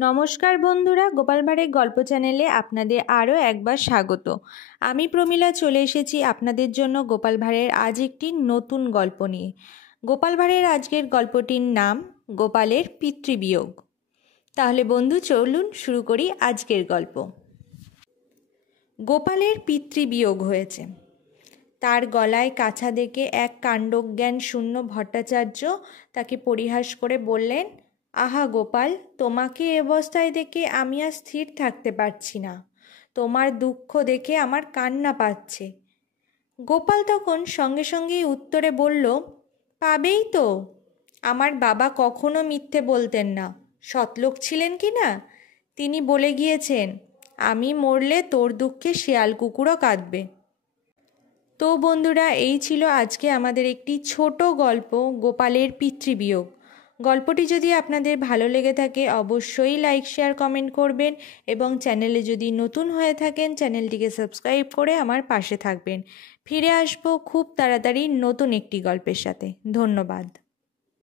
নমস্কার বন্ধুরা, গোপাল ভাঁড়ের গল্প চ্যানেলে আপনাদের আরও একবার স্বাগত। আমি প্রমীলা চলে এসেছি আপনাদের জন্য গোপাল ভাঁড়ের আজ একটি নতুন গল্প নিয়ে। গোপাল ভাঁড়ের আজকের গল্পটির নাম গোপালের পিতৃবিয়োগ। তাহলে বন্ধু চলুন শুরু করি আজকের গল্প। গোপালের পিতৃবিয়োগ হয়েছে। তার গলায় কাছা দেখে এক কাণ্ডজ্ঞান শূন্য ভট্টাচার্য তাকে পরিহাস করে বললেন, আহা গোপাল, তোমাকে এ অবস্থায় দেখে আমি আর স্থির থাকতে পারছি না। তোমার দুঃখ দেখে আমার কান্না পাচ্ছে। গোপাল তখন সঙ্গে সঙ্গেই উত্তরে বলল, পাবেই তো। আমার বাবা কখনো মিথ্যে বলতেন না। সৎলোক ছিলেন কি না? তিনি বলে গিয়েছেন, আমি মরলে তোর দুঃখে শেয়াল কুকুরও কাঁদবে। তো বন্ধুরা, এই ছিল আজকে আমাদের একটি ছোট গল্প, গোপালের পিতৃবিয়োগ। গল্পটি যদি আপনাদের ভালো লেগে থাকে অবশ্যই লাইক, শেয়ার, কমেন্ট করবেন এবং চ্যানেলে যদি নতুন হয়ে থাকেন চ্যানেলটিকে সাবস্ক্রাইব করে আমার পাশে থাকবেন। ফিরে আসবো খুব তাড়াতাড়ি নতুন একটি গল্পের সাথে। ধন্যবাদ।